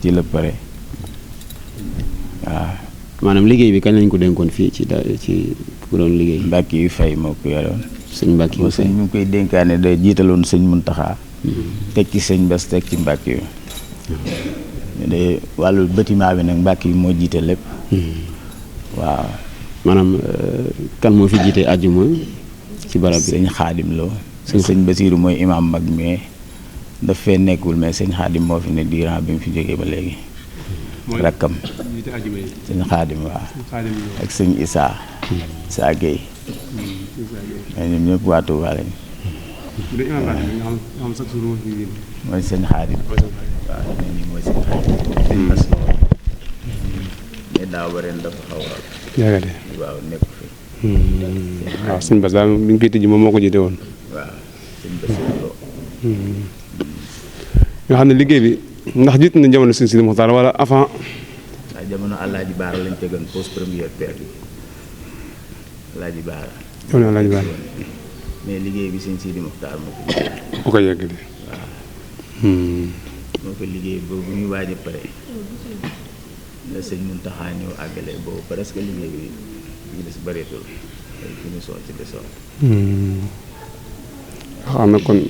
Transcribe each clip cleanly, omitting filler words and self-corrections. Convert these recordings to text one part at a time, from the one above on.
ci la pare waaw. maanaam liggéey bi kañ lañ ko dénkoon fii ci ku doon liggéey. Mbàkke yu fay moo ko yoroon. sëñ Mbàkke yu fay ñu ngi koy dénkaane da jiitaloon sëñ Muntaxa teg ci sëñ Bass teg ci Mbàkke yu de wàllu bâtiment bi nag Mbàkke yi moo jiite lépp waaw maanaam kan moo fi jiite àjjuma ci barab bi. sëñ Xaadim Lo sëñ Basiiru mooy imam mag mi daf fee nekkul mais sëñ Xaadim moo fi ne diiran bi mu fi jógee ba léegi rakkam sëñ Xaadim waaw ak sëñ Isaa Gueye ñoom ñëpp waa Tuubaa lañ mooy sëñ Xaadim waaw ñi mooy sëñ Xaadim sëñ Bass mais daaw ba ren dafa xaw a yaakaar waaw nekk fi waaw sëñ Bass daal bi ñu koy tijji moom moo ko jiite woon waaw sëñ Basiiru Lo nga xam ne liggéey bi ndax jiitu na jamono Sëñ Sidi Muxtaar wala avant. waaw jamono Alaaji Baara lañ tegoon pose première pierre bi Alaaji Baara. jamono Alaaji Baara. mais liggéey bi Sëñ Sidi Muxtaar moo ko liggéey. moo koy yeggali. waaw. moo ko liggéey boobu ñuy waaj a pare la sëñ Muntaxa ñëw àggale boobu presque liggéey bi ñu des bëreetul ay finition ci desoon. xam na kon.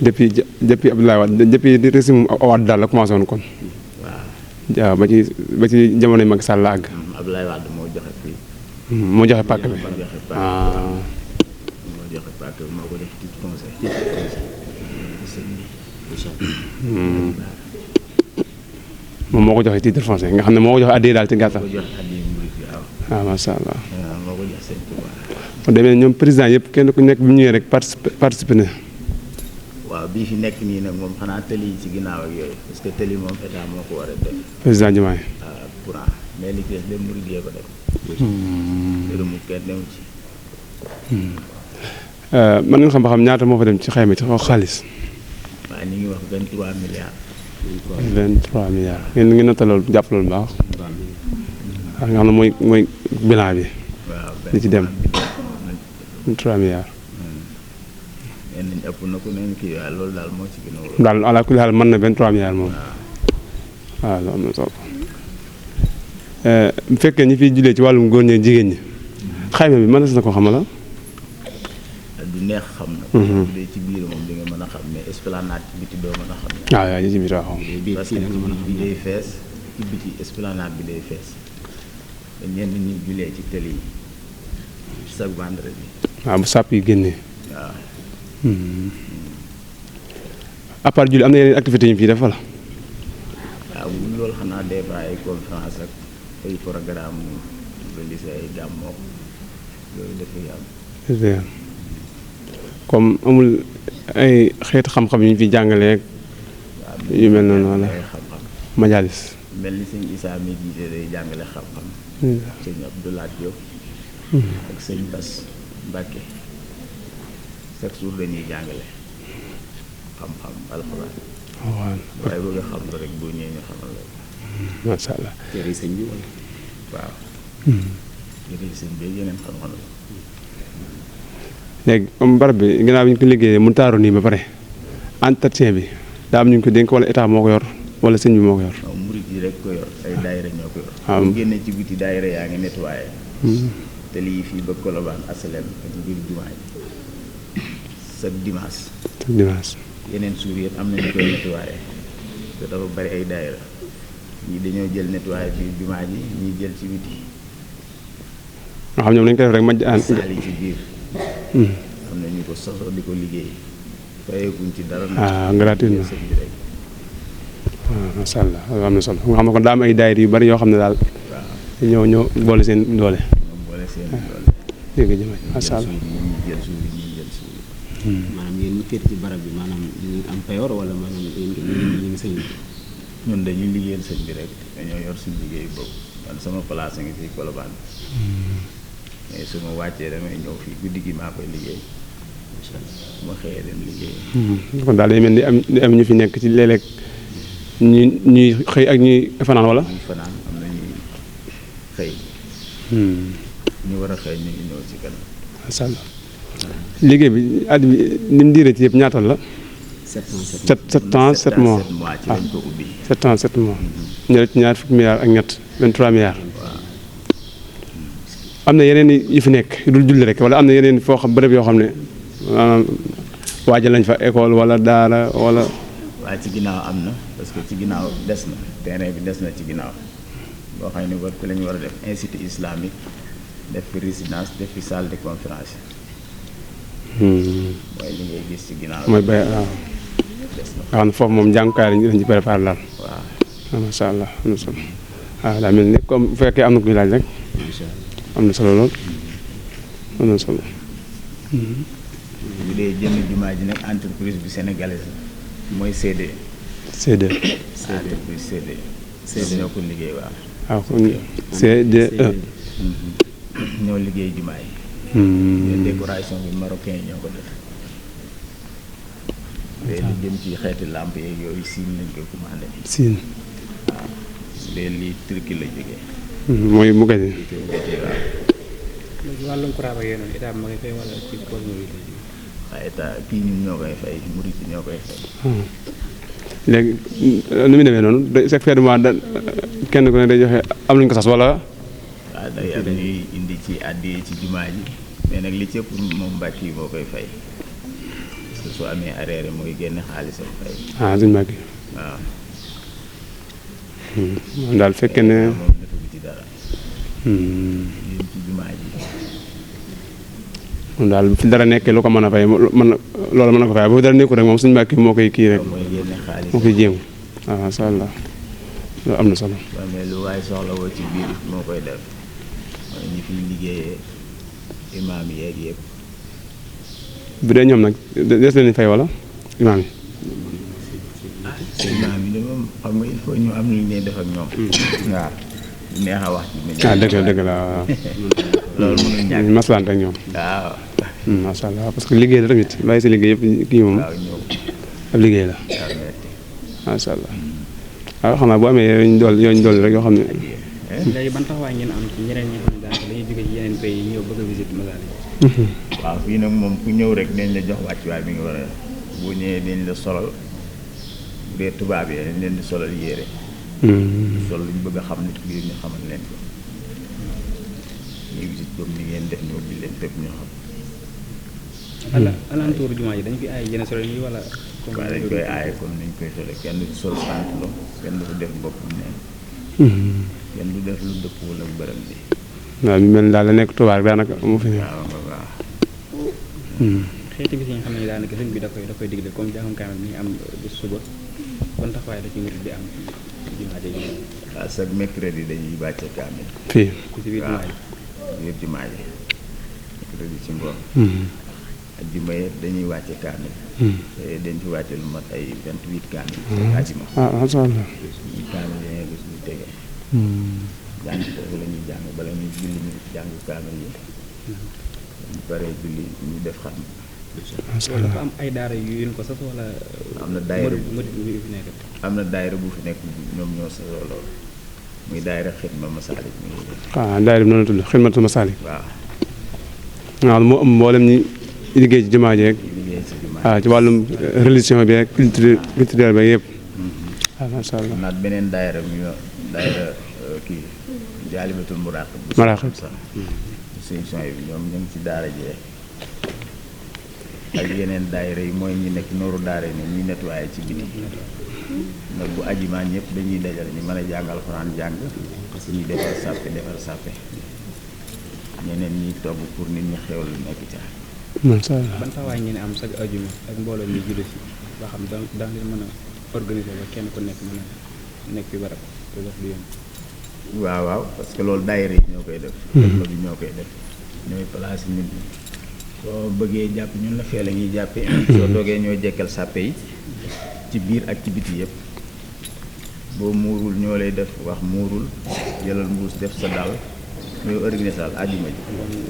depuis Abdoulaye Wade depuis régime Wade daal la commencé woon kon. waaw ba ci jamono Macky Sall la àgg. Abdoulaye Wade moo joxe fii. moo joxe pàkk bi. moo joxe pàkk bi moo ko def titre conseil. moom moo ko joxe titre foncier nga xam ne moo ko joxe addiya daal ci gàttal. moo ko joxe addiya murid bi waaw. waaw macha allah. waaw moo ko jox sëñ Tuubaa. kon demee ñoom président yëpp kenn ku nekk bi ñu ñëwee rek participé na. waaw bii fi nekk nii nag moom xanaa tëli yi ci ginnaaw ak yooyu parce que tëli moom état moo ko war a def. président Diomaye. courant mais li ci des lépp murid yee ko def. dërëmu kenn dem ci. mën nga xam ba xam ñaata moo fa dem ci xayma ci xaalis. waaw ñu ngi wax 23 milliards. 23 milliards ngeen ngi natta loolu jàpp loolu baax. waaw nga xam ne mooy bilan bi. waaw li ci dem 23 milliards. nañ ëpp na ko nañ kii waaye loolu daal moo ci gën a wóor. daal ala kulli xaal mën na 23 milliards moom. waaw loolu am na solo. bu fekkee ñi fiy jullee ci wàllum góor ñi jigéen ñi xayma bi mën na ko xamala. du neex xam na. bu dee ci biir moom di nga mën a xam mais esplanade ci biti doo mën a xam. waaw waaw ñi ci biir waaw. parce que ci bi day fees ci biti esplanade bi day fees te ñenn ñi jullee ci tëli yi chaque vendredi. waaw bu sàpp yi génnee. waaw. à part julli am na yeneen activités yu ñu fiy def wala. waaw bu loolu xanaa des fois ay conférence ak ay programme organisé ay gàmmoo yooyu dafay am. comme amul ay xeetu xam-xam yu ñu fi jàngalee yu mel noonu wala ay xam-xam majalis. mel ni sëñ Issa mi jiite day jàngale xam-xam. sëñ Abdoulaye Diop. ak sëñ Bass Mbacke chaque jour dañuy jàngale xam-xam alxuraan. waaw waaye bëgg a xam la rek boo ñëwee ñu xamal la. macha allah. téere sëñ bi wala. waaw. téere sëñ bi yeneen xam-xam la. léegi comme barab bi ginnaaw bi ñu ko liggéeyee mu taaru nii ba pare entretien bi daa am ñu ko dénk wala état moo ko yor wala sëñ bi moo ko yor. waaw murit yi rek ko yor ay daayira ñoo ko yor. waaw bu génnee ci biti daayira yaa ngi nettoyé. te lii fii ba Colobane Asalem ak biir jumaa yi chaque dimanche. yeneen suur yëpp am na ñu koy nettoyé te dafa bari ay daayira ñii dañoo jël nettoyé fii jumaa ji ñii jël ci biti. nga xam ñoom dañu ko def rek maj saali ci biir. am na ñu ko sosoo di ko liggéey fayeekuñ ci dara. gratuitement sëñ bi rek. waaw macha allah loolu am na solo nga xam ne kon daa am ay daayira yu bari yoo xam ne daal. waaw ñoo boole seen doole. ñoom boole seen doole. dégg nga jëmale macha allah ñi jël suuf yi ñi jël suuf yi. maanaam yéen ñu féete ci barab bi maanaam ñu am payoor wala maanaam ñu ngi sëñ bi. ñun dañuy liggéeyal sëñ bi rek dañoo yor suñu liggéey boobu man sama place a ngi fii Colobane. mais su ma wàccee damay ñëw fii guddi gi maa koy liggéey. incha allah su ma xëyee dem liggéey. kon daal day mel ni am ñu fi nekk ci léeg-léeg ñuy xëy ak ñuy fanaan wala. ñuy fanaan am na ñuy xëy. ñu war a xëy ñu ngi ñëw ci kanam. macha allah liggéey bi at bi ni mu diiree ci yëpp ñaata la. 7 ans 7 mois 7 mois ci lañ ko ubbi. 7 ans 7 mois. ñu ci ñaar fukki milliards ak ñett 23 milliards. am na yeneen yu fi nekk yu dul julli rek wala am na yeneen foo xam bërëb yoo xam ne maanaam waajal nañ fa école wala daara wala. waaye ci ginnaaw am na parce que ci ginnaaw des na terrain bi des na ci ginnaaw boo xam ne war fi la ñu war a def institut islamique def fi résidence def fi salle de conférence. mooy li ngay gis ci ginnaaw. mooy bay waaw. des na nga xam ne foofu moom jàngukaay lañ ci préparé daal. waaw macha allah am na solo waaw daa mel ni comme bu fekkee am na kuy laaj rek. am na solo lool am na solo. bu dee jënd jumaa ji nag entreprise bi sénégalaise la mooy CD. CD. entreprise CD. CD ñoo ko liggéey waaw. waaw kon CDE. ñoo liggéey jumaa yi. décoration bi marocain yi ñoo ko def. léegi lu jëm ci xeeti làmp yeeg yooyu Siin lañ koy commandé. Siin. waaw léegi lii Turquie la jógee. mooy mu gañe. waaw. léegi wàllum courant ba yéen état bi ma ngi fay wala ci pôle Mouride. waaw état kii ñun ñoo koy fay Mouride ñoo koy fay. léegi nu muy demee noonu chaque fin de mois da kenn ku ne day joxe am nañu ko sas wala. waaw day am ñuy indi ci àddiyee ci jumaa ji mais nag li ci ëpp moom mbàkk yi moo koy fay parce que soo amee arrêté mooy génn xaalisam fay. suñu mbàkk yi. waaw. moom daal fekkee ne. moom defagu ci dara. yéen ci jumaa ji. moom daal fi dara nekkee lu ko mën a fay mën loolu mën na ko fay bu dara nekkul rek moom suñu mbàkk moo koy kii rek. mooy génne xaalis moo koy jéem waaw macha allah loolu am na solo. waaw mais lu waay soxla woo ci biir moo koy def mooy ñi fiy liggéeyee imaam yeeg yëpp. bu dee ñoom nag des leen fay wala imaam yi. imaam yi de moom xam nga il faut ñu am lu ñu leen def ak ñoom. waaw neex a wax ci. dëgg la waaw. loolu mënul ñàkk maslante ak ñoom. waaw. macha allah parce que liggéey la tamit bàyyi sa liggéey yëpp kii moom. waaw ñëw. ab liggéey la. waaw metti. macha allah waaw xam naa bu amee yooyu dool rek yoo xam ne. léegi ban taxawaay ngeen am ci ñeneen ñi nga xam ne daanaka dañuy jóge ci yeneen pays yi ñëw bëgg a visite Masalik. waaw fii nag moom ku ñëw rek dañ la jox wàccuwaay bi nga war a boo ñëwee dañ la solal bu dee tubaab yi dañ leen di solal yére. sol lu ñu bëgg a xam nit ki ñu xamal leen ko. ñuy visite comme ni ngeen def ñoo bi leen fépp ñu xam. alentour jumaa ji dañ fi ay yenn solo yi wala. waaw dañ koy aaye comme ni ñu koy solee kenn du sol pantalon kenn du def bopp neen. kenn du def lu dëpp wala bërëm bi. waaw mi mel ni daal la nekk tubaab daanaka mu fi ne. waaw waaw. xeeti bis yi nga xam ne daanaka sëñ bi da koy digle comme jàngam kaamil mi ngi am bis suba ban taxawaay da ci murid di am ci jumaa ji. waaw chaque mercredi dañuy wàcce kaamil. fii. ci biir jumaa ji. biir jumaa ji mercredi ci ngoon. ajjuma yëpp dañuy wàcce kaamil. te dañ fi wàcce lu mat ay 28 kaamil. ajjuma. macha allah. ñu kaamil yi gis ñu tege. jàng foofu la ñuy jàng bala ñuy julli ñu jàng kaamil yi. ñu paree julli ñu def xam. macha dafa allah am ay daara yu yéen ko sas wala. am na daayira yu fi nekk. am na daayira bu fi nekk ñoom ñoo sasoo loolu muy daayira xidma Masalik mi ngi def. daayira bi noonu la tudd xidmatu Masalik. waaw. waaw moo am mboolem ñi liggéey ci jumaa ji rek. liggéey ci jumaa waaw ci wàllum religion bi ak culturel bi yëpp. waaw macha allah. naat beneen daayira mi daayira kii jaalibatul muraqib. Maraqib. solution yi ñoom ñu ngi ci daara ji rek ak yeneen daayira yi mooy ñi nekk nooru daara yi ñuy nettoyé ci biti nag bu ajimaa ñëpp dañuy dajale ñu mën a jàng alxuraan jàng ñu defar sàppe ñeneen ñi togg pour nit ñi xewlu nekk ca. macha allah. ban taxawaay ngeen am chaque ajuma ak mbooloo mi julli si ba xam daan leen mën a organiser ba kenn ku nekk mën a nekk fi barab te def du yomb. waaw parce que loolu daayira yi ñoo koy def. xidma bi ñoo koy def ñooy place nit ñi soo bëggee jàpp ñun la fee la ñuy jàppee. soo toogee ñoo jekkal sàppe yi ci biir ak ci biti yëpp boo muurul ñoo lay def wax muurul jëlal mbuus def sa dal ñooy organiser daal àjjuma ji.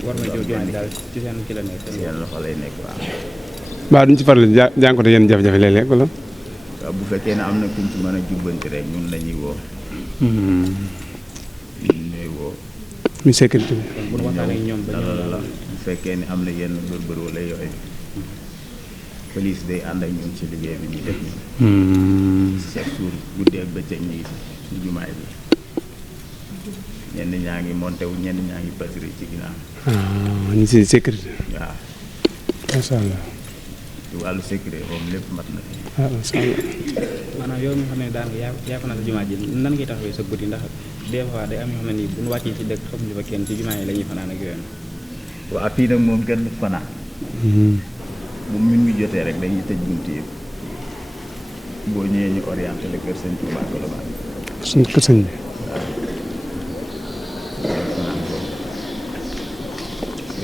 war na jóg daal ci seen ki la nekk. seen loxo lay nekk waaw. mbaa duñ ci faral di jànkuwante yenn jafe-jafe léeg-léeg wala. waaw bu fekkee ne am na kuñ ci mën a jubbanti rek ñun la ñuy woo. ñooy woo. muy sécurité bi. bu nu waxtaan ak ñoom ba dalal la bu fekkee ne am na yenn bër wala yooyu police day ànd ak ñun ci liggéey bi ñuy def ñun. chaque jour guddi ak bëccëg ñu ngi ci jumaay bi ñenn ñaa ngi monté wu ñenn ñaa ngi patrouille ci ginnaaw. ñu si sécurité. waaw. macha allah. ci wàllu sécurité moom lépp mat na fi. macha allah. maanaam yow mi nga xam ne daan yaa fanaan sa jumaa ji nan ngay taxawee sa guddi ndax des fois day am ñoo xam ne nii bu ñu wàccee ci dëkk xamuñu fa kenn ci jumaa yi la ñuy fanaan ak yooyu. waaw fii nag moom kenn du fanaan. bu min mi jotee rek dañuy tëj buntu yëpp boo ñëwee ñu orienté la kër sëñ Touba Colobane. suñu kër sëñ bi.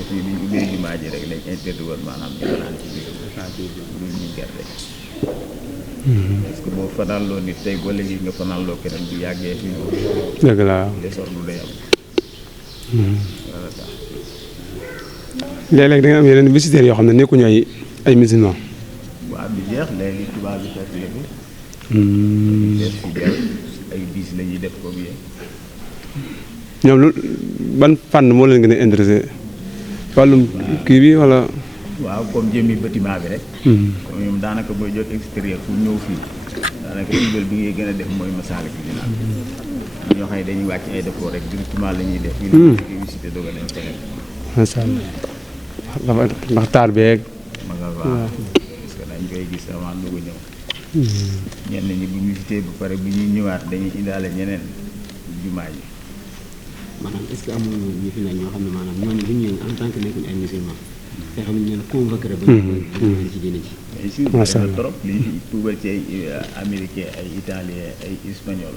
fii bi ñu ubbee jumaa ji rek lañ interdit woon maanaam ñu fanaan ci biir lu ñu gerte. parce que boo fanaanloo nit tey ba léegi nga fanaanloo keneen bu yàggee fii. dëgg la waaw. désordre day am. wala tax. léeg-léeg da nga am yeneen visiteurs yoo xam ne nekkuñu ay musulman. waaw bi jeex léegi tubaab bi fekk la fi. def fi jël ay bis la ñuy def comme yéen. ñoom lu ban fànn moo leen gën a intéressé wàllum kii bi wala. waaw comme jëmmi bâtiment bi rek. comme ñoom daanaka booy jot extérieur pour ñëw fii daanaka dugal bi ngay gën a def mooy masaalik bi dina am. ñoo xam ne dañuy wàcc ay dépôt rek directement la ñuy def. ñu visité doog a dem feneen. macha allah ndax taar beeg. ma nga waaw parce que dañ koy gis avant dugg ñëw. ñenn ñi bu ñu visité ba pare bu ñuy ñëwaat dañuy indaale ñeneen jumaa yi. maanaam est-ce que amul ñu fi ne ñoo xam ne maanaam ñooñu bu ñu ñëwee en tant que nekkuñu ay musulman te xam ne leen convoqué ba ñu ci diine ji. bien sûr macha allah trop lii fi tuubal ci ay américain ay italien ay espagnol.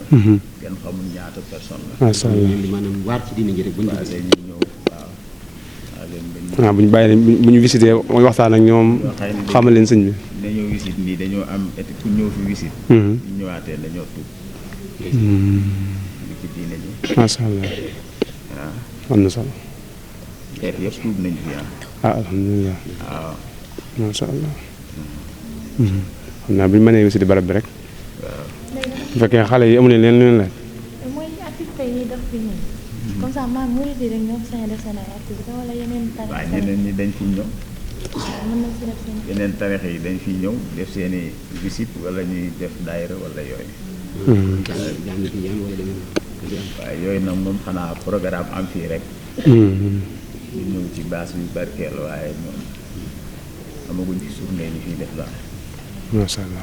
kenn xamul ñaata personne la. macha allah di maanaam waar ci diine ji rek bu ñu waaw gisee. dañuy ñëw waaw. waaw bu ñu bàyyi leen bu ñu visité mooy waxtaan ak ñoom xamal leen sëñ bi. dañoo visite nii dañoo am été ku ñëw fi visite. ñu ñëwaatee dañoo tuub. ci diine ji. macha allah. waaw. am na solo. xeet yëpp tuub nañ fi alhamdulilah. waaw. macha allah. xam naa bu ñu mënee visité barab bi rek. waaw. bu fekkee xale yi amu leen leen leen laaj. mooy activité yi def fi nii comme ça maam murid yi rek ñoo sañ def seen ay activité wala yeneen tarix waaw ñeneen ñi dañ fi ñëw. mën nañ si def seen yeneen tarix yi dañ fi ñëw def seen i visite wala ñuy def daayira wala yooyu. jàng ci yan wala demee waaye yooyu nag moom xanaa programme am fii rek. ñu ñëw ci base bi barkeel waaye ñoom amaguñ ci journée ni fii def daal. macha allah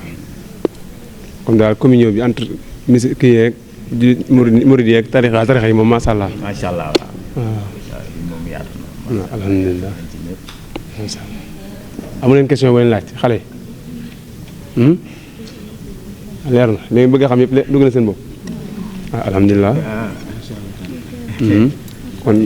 comme daal communion bi entre musique kii yeeg di murid yeeg tarixa yi moom macha allah. macha allah waaw. waaw lii moom yaatu na. alhamdulilah nañ ci ñëpp. macha allah amu leen question boo leen laaj xale yi. leer na léegi bëgg a xam yëpp dugg na seen bopp. alhamdulilah. kon.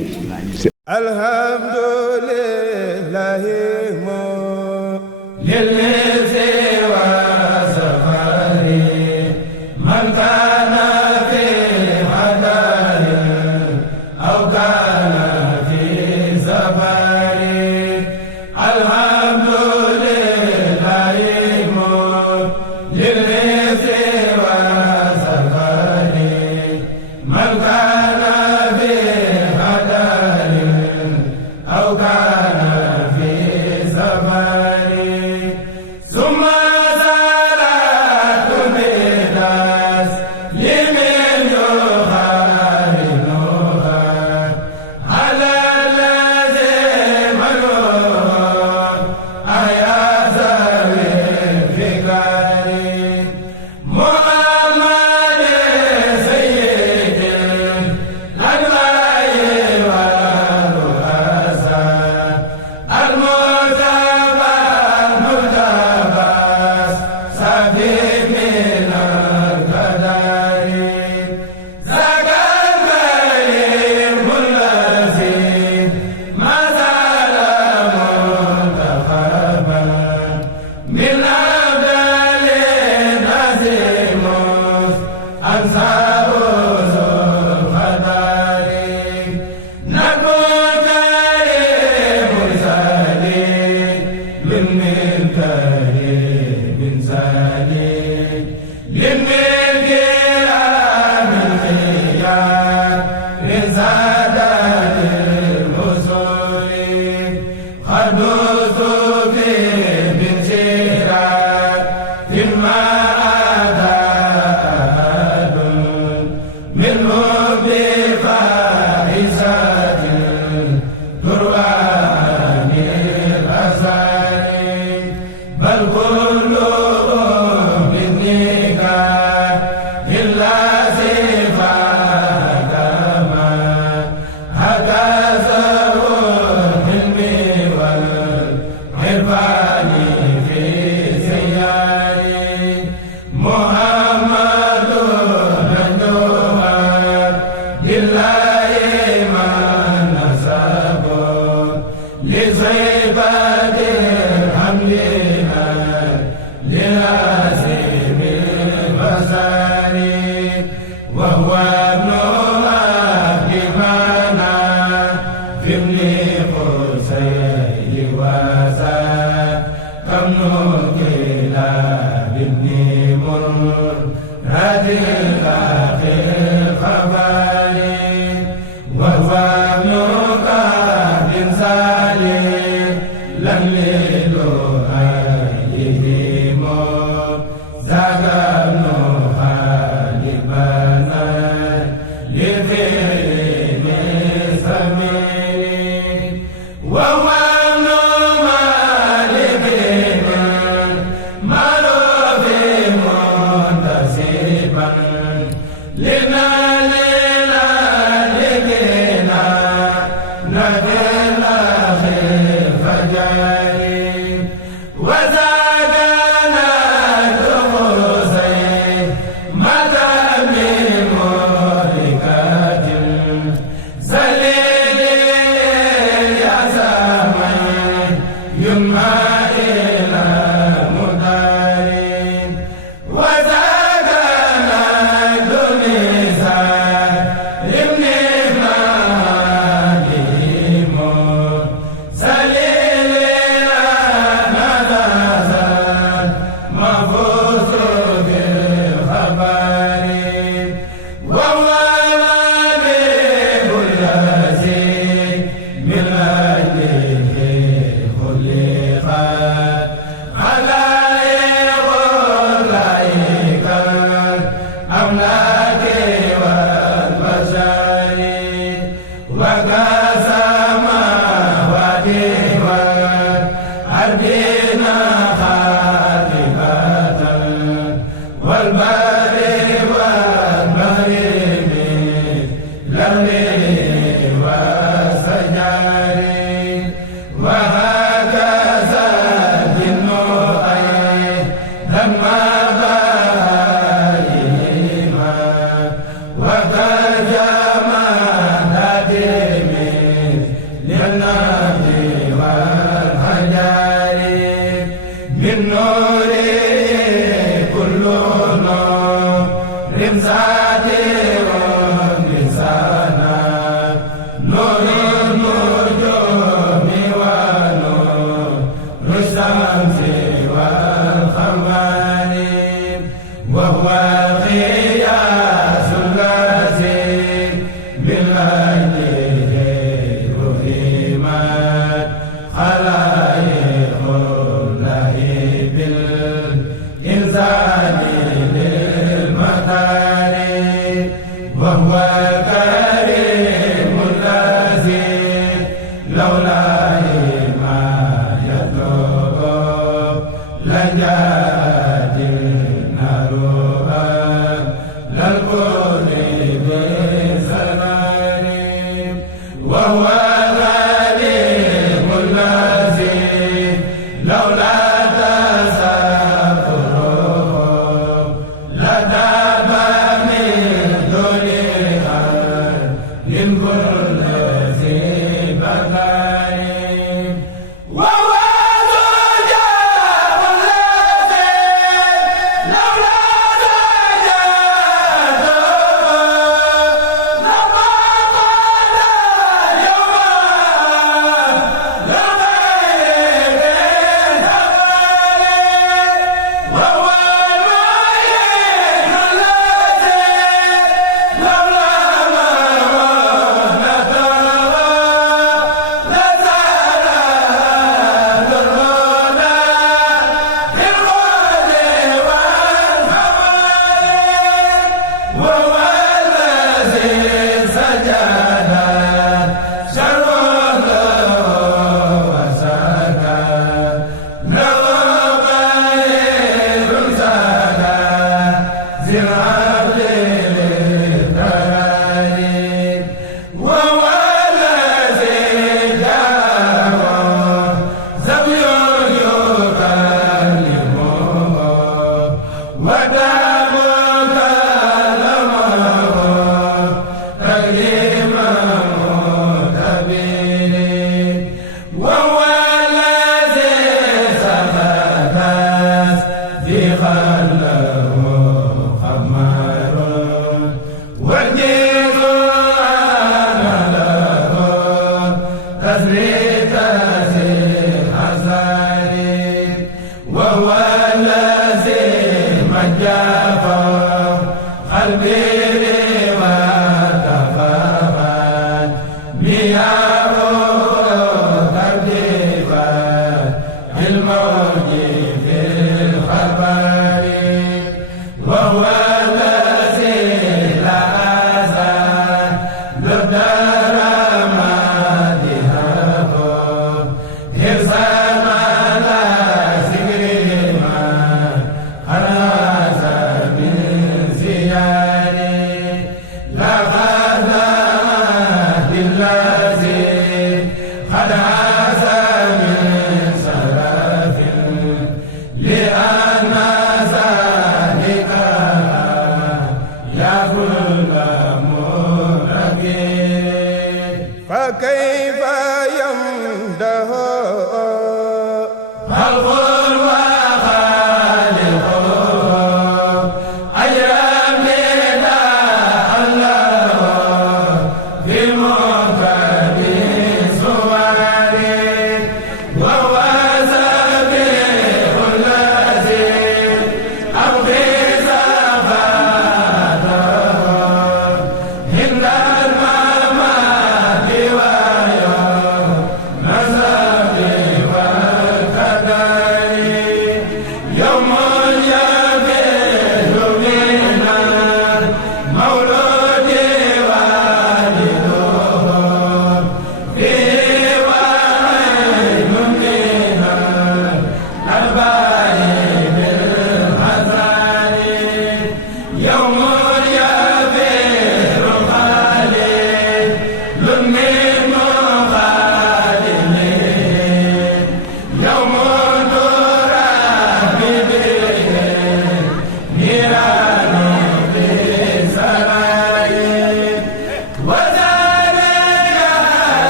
bal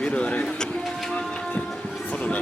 Video rek photo la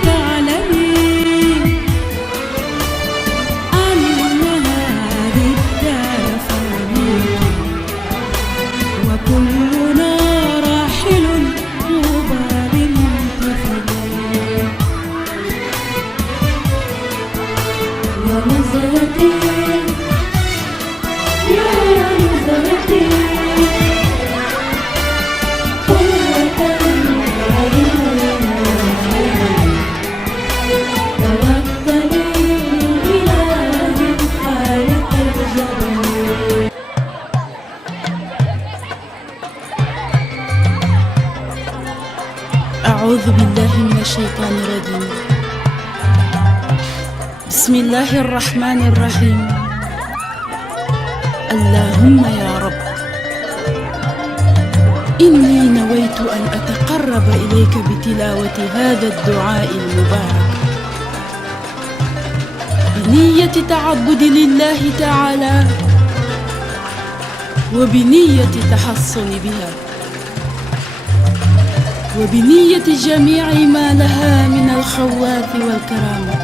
ولتعلمي أن أعوذ بالله من الشيطان الرجيم. بسم الله الرحمن الرحيم. اللهم يا رب إني نويت أن أتقرب إليك بتلاوة هذا الدعاء المبارك بنية تعبد لله تعالى وبنية تحصن بها وبنية جميع ما لها من الخواف والكرامة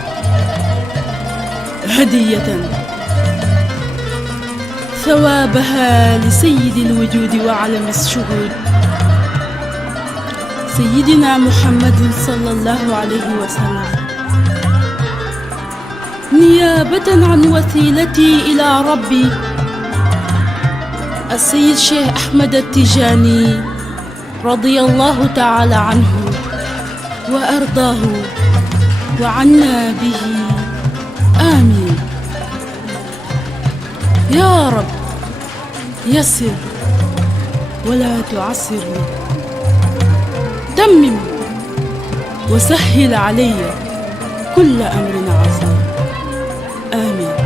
هدية ثوابها لسيد الوجود وعلم الشهود سيدنا محمد صلى الله عليه وسلم نيابة عن وسيلتي إلى ربي السيد شيخ أحمد التجاني رضي الله تعالى عنه وأرضاه وعنا به آمين. يا رب يسر ولا تعسر لي تمم وسهل علي كل أمر عسير آمين.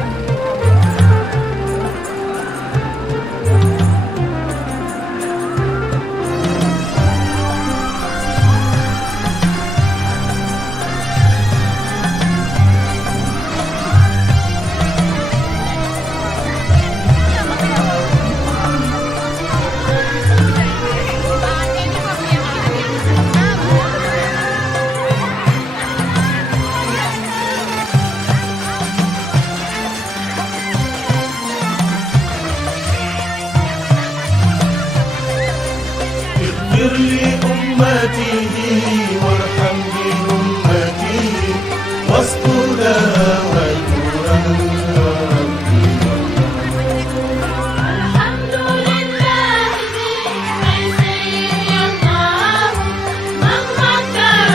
اغفر لأمته وارحم بأمته واستر لها وجورا الحمد لله من سيد الله من غفر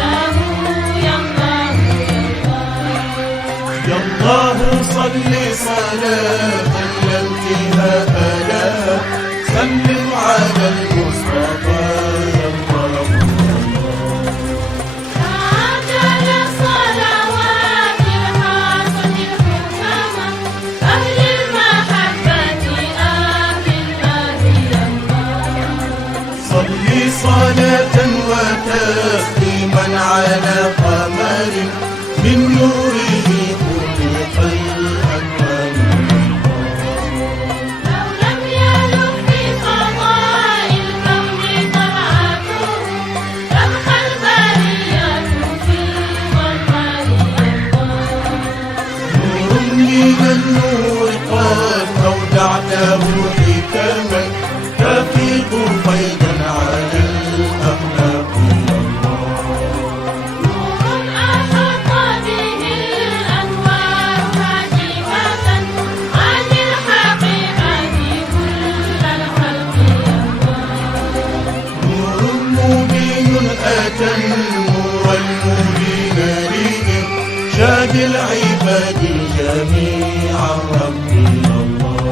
له يا الله يا الله صل صلاة لا انتهاء لها سلم على المصطفى يا الله تعجل صلوات الحسن الحكمة أهل المحبة أهل الله يا الله صل صلاة وتسليما على قمر من نوره خلق الأكوان لو لم يلف في فضاء الكون طلعته تبقى البرية في ظلماء الله نور من النور قد أودعته حكما تفيض فيضا على الأخلاق نور أحاط به الأنوار حاجبة عن الحقيقة كل الخلق نور مبين أتى النور المبين لإرشاد العباد جميعا ربي الله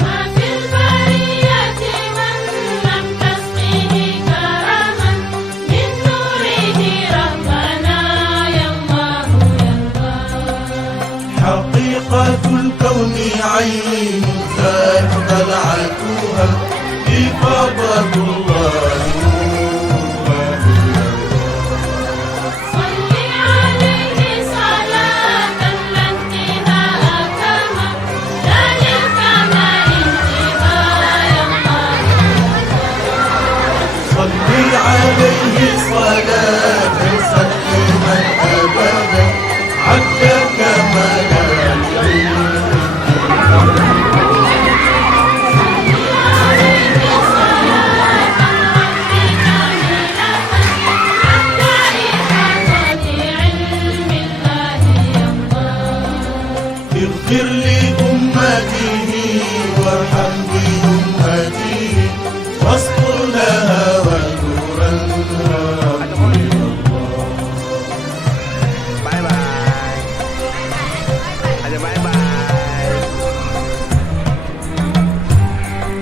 ما في البرية من لم تسقه كرما من نوره ربنا يا الله يا الله حقيقة الكون عين ذات طلعتها إفاضة الله صل عليه صلاة لا انتهاء كما لا للكمال انتهاء يا الله صل عليه صلاة سلما أبدا عد كمالا اغفر لأمته وارحم بأمته واستر لها وجورا ربي الله باي باي aja bye bye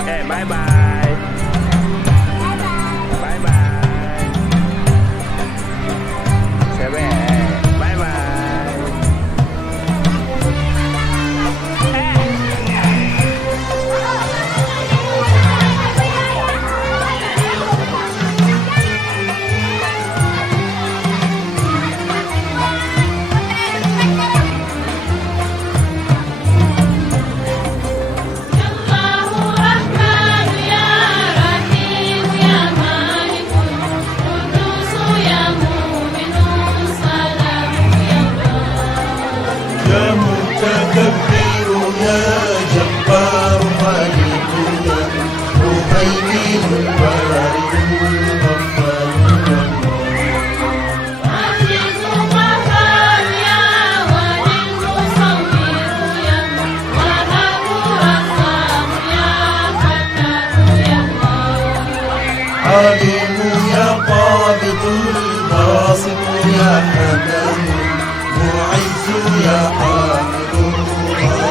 bye bye bye bye حكم معز يا حافظ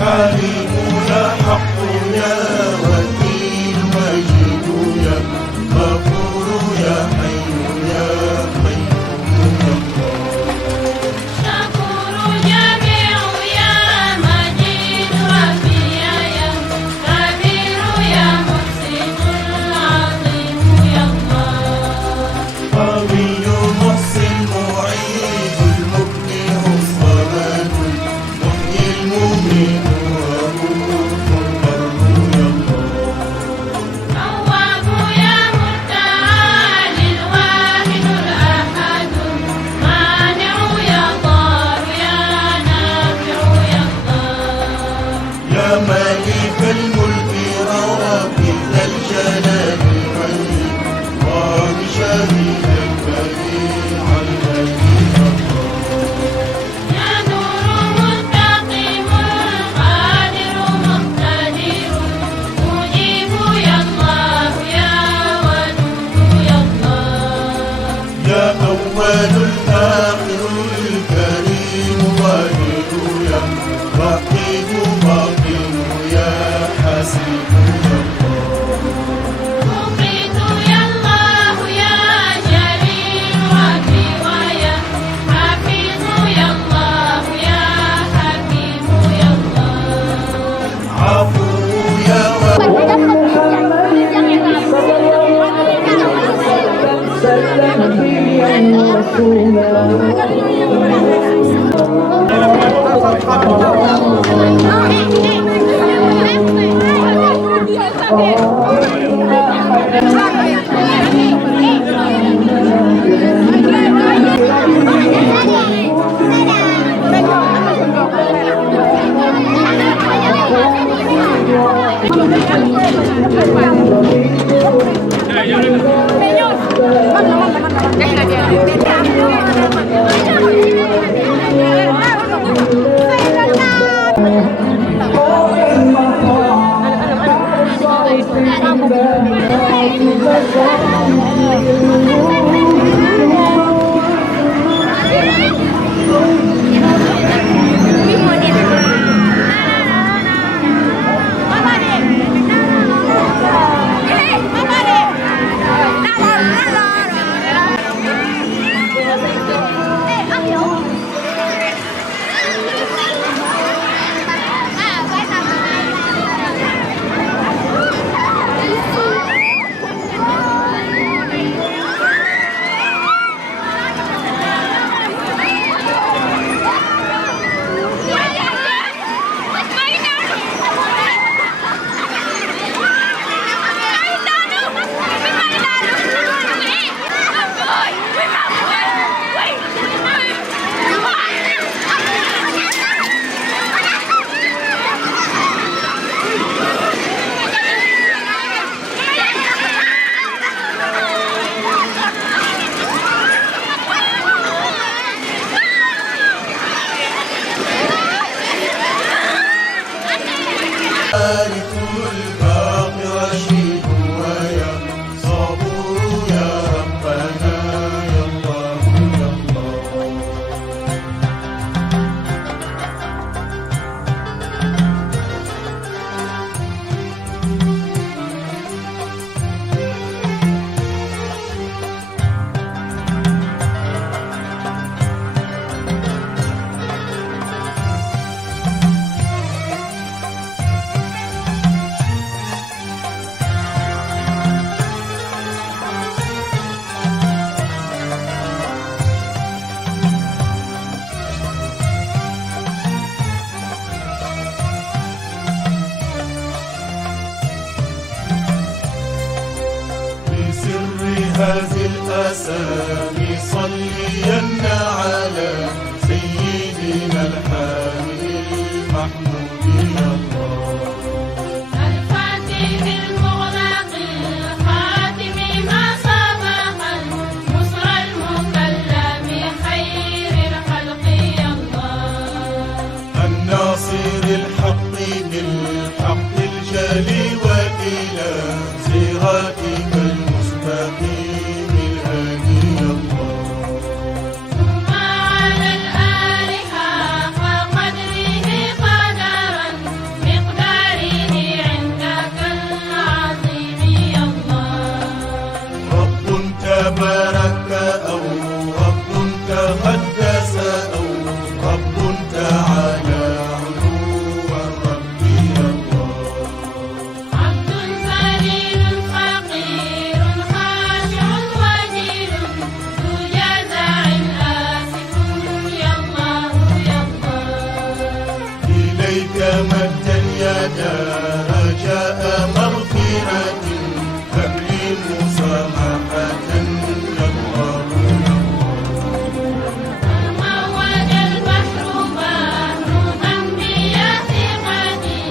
حليم يا حق يا وكيل مجيد يا غفور يا حي يا قيوم يا شكور جميع يا مجيد ربي يا كبير يا محسن العظيم يا الله قوي محسن معيد المبدع الصمد محيي المميت تواب يا متعال الواحد الأحد مانع يا ضار يا نافع يا الله يا مالك الملك رب ذا الجلال والإكرام شهيد البديع البديع يا نور مستقيم قادر مقتدر مجيب يا الله يا ودود يا الله يا أول الآخر الكريم ظاهر يا رقيب باطن يا حسيب يا مقيت يا الله يا جليل ربي ويا حفيظ يا الله يا حكيم يا الله عفو يا هذه الأسامي صليا على سيدنا الحامد المحمود يا الله. الفاتح المغلق الخاتم ما سبق النصر المكلم خير الخلق يا الله. الناصر الحق بالحق الجلي وإلى صراطك المستقيم الهادي يا الله. ثم على الآل حق قدره قدرا مقداره عندك العظيم يا الله. رب تبارك أو رب تقدس أو رب تعالى علو الرب يا الله. عبد ذليل فقير خاشع وجيل ذو جزع آسف يا الله يا الله. إليك مد اليد رجاء مغفرة هب لي مسامحة يا الله. موج البحر بحر ذنبي يا ثقتي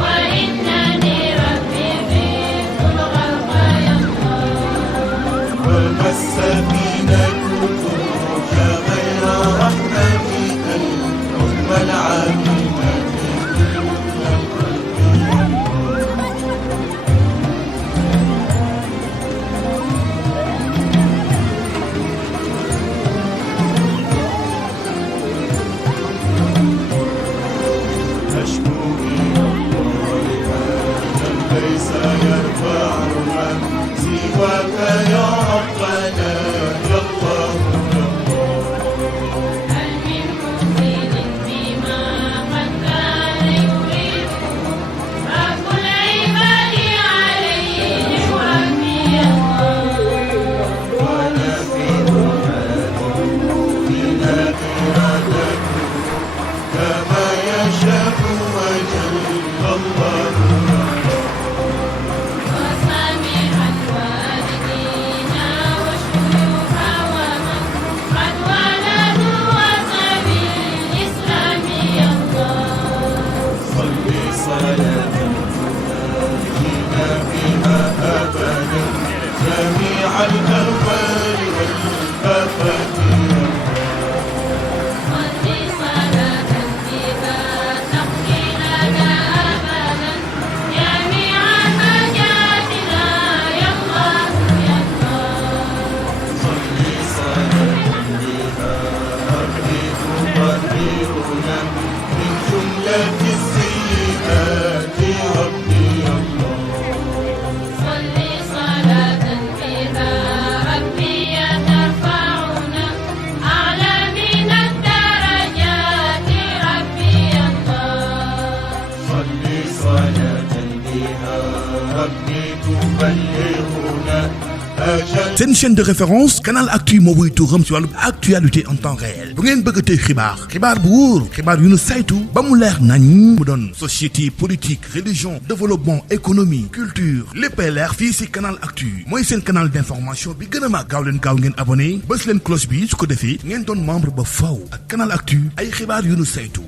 وإنني ربي خفت الغرق يا الله. وما السفينة ترجى غير رحمتك الحكم العميمة أشكو إلى الله هذا ليس يرفع من سواك يا ربنا يا الله يا الله. هل من مفيد بما قد كان يريده رب العباد عليه ربي يا الله. ونفيد فينا إرادته كما يشاء وجل الله يا الله. وسامحا والدينا والشيوخ ومن قد ولدوا وسبيل الإسلام يا الله. صل صلاة تنجينا بها أبدا جميع الأهوال والآفات يا الله. صل صلاة بها تقضي لنا أبدا جميع حاجاتنا يا الله يا الله. صل صلاة بها ربي تطهرنا من جملة السيئات ربي يا الله. صل صلاة بها ربي ترفعنا أعلى من الدرجات ربي يا الله. صل صلاة بها ربي تبلغنا أجل. C'est une chaîne de référence Canal Actu moo wuy tuuram ci wàllu actualité en temps réel bu ngeen bëgg tey xibaar bu wóor xibaar yu nu saytu ba mu leer nañ mu doon société politique religion développement économie culture léppay leer fii ci Canal Actu mooy seen canal d'information bi gën a mag gaaw ngeen abonné bës leen cloche bi su ko defee ngeen doon membre ba faw ak Canal Actu ay xibaar yu nu saytu